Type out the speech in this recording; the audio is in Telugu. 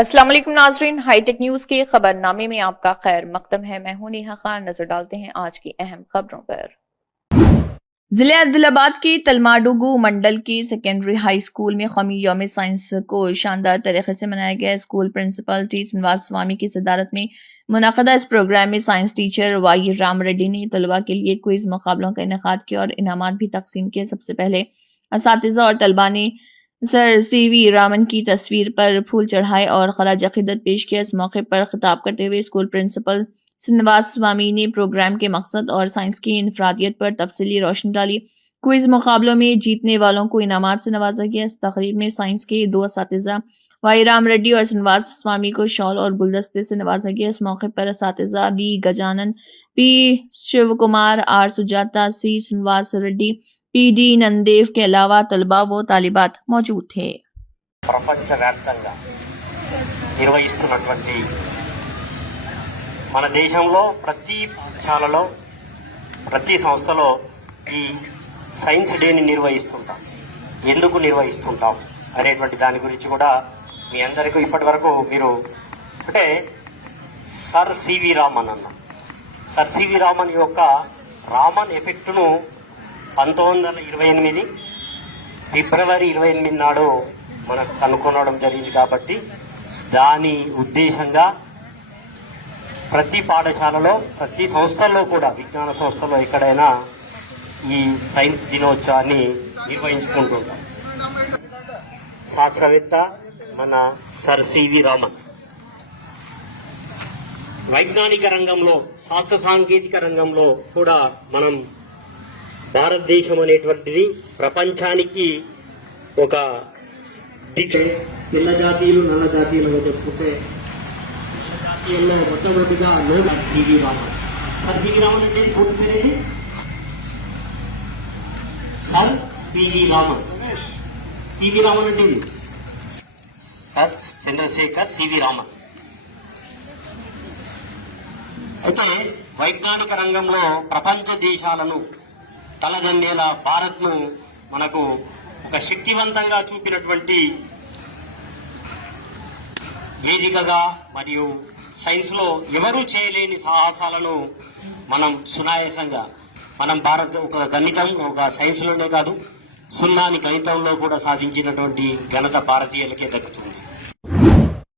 अस्सलाम वालेकुम नाजरीन, हाईटेक न्यूज के खबरनामे में आपका खैर मकदम है। मैं हूं नेहा खान। नजर डालते हैं आज की अहम खबरों पर। जिले आदिलाबाद के तलमाडुगु मंडल के सेकेंडरी हाई स्कूल में कौमी यौम साइंस को शानदार तरीके से मनाया गया। School principal T Srinivas Swamy की सदारत में मुनाकदा इस प्रोग्राम में science teacher Y Ram Reddy ने तलबा के लिए क्विज मुकाबलों का इनेकाद किया और इनामात भी तकसीम किए। सबसे पहले असातिज़ा और तलबा ने सर सीवी रामन की तस्वीर पर फूल चढ़ाए और खराज अकीदत पेश किया। इस मौके पर खिताब करते हुए स्कूल प्रिंसिपल श्रीनिवास स्वामी ने प्रोग्राम के मकसद और साइंस की इनफरादियत पर तफसीली रोशनी डाली। क्विज मुकाबलों में जीतने वालों को इनामात से नवाजा गया। इस तकरीब में साइंस के दो असातिज़ा वाई राम रेड्डी और श्रीनिवास स्वामी को शॉल और गुलदस्ते से नवाजा गया। इस मौके पर असातिज़ा B Gajanan, P Shiv Kumar, R Sujata, C Srinivas Reddy, PD Nandev के अलावा तलबा व तालिबात मौजूद थे। ప్రపంచవ్యాప్తంగా నిర్వహిస్తున్నటువంటి మన దేశంలో ప్రతి పాఠశాలలో ప్రతి సంస్థలో ఈ సైన్స్ డేని నిర్వహిస్తుంటాం. ఎందుకు నిర్వహిస్తుంటాం అనేటువంటి దాని గురించి కూడా మీ అందరికీ ఇప్పటివరకు మీరు అంటే సర్ సివి రామన్ అన్న సర్ సివి రామన్ యొక్క రామన్ ఎఫెక్ట్ను 1928 ఫిబ్రవరి 28 నాడు మనకు కనుక్కోవడం జరిగింది. కాబట్టి దాని ఉద్దేశంగా ప్రతి పాఠశాలలో ప్రతి సంస్థల్లో కూడా విజ్ఞాన సంస్థల్లో ఎక్కడైనా ఈ సైన్స్ దినోత్సవాన్ని నిర్వహించుకుంటుంటాం. శాస్త్రవేత్త మన సర్ సివి రామన్ వైజ్ఞానిక రంగంలో శాస్త్ర సాంకేతిక రంగంలో కూడా మనం భారతదేశం అనేటువంటిది ప్రపంచానికి ఒక తెల్ల జాతీయులు నల్ల జాతీయులుగా చెప్పుకుంటే జాతీయుల్లో మొట్టమొదటిగా CV Raman. Sir CV Raman అంటే పూర్తి పేరేది sir CV Raman. CV Raman అంటే సర్ చంద్రశేఖర్ సివి రామన్. అయితే వైజ్ఞానిక రంగంలో ప్రపంచ దేశాలను తలదన్నేలా భారత్ను మనకు ఒక శక్తివంతంగా చూపినటువంటి వేదికగా మరియు సైన్స్లో ఎవరూ చేయలేని సాహసాలను మనం సునాయాసంగా మనం భారత్ ఒక గణితం ఒక సైన్స్లోనే కాదు సున్నాని గణితంలో కూడా సాధించినటువంటి ఘనత భారతీయులకే దక్కుతుంది.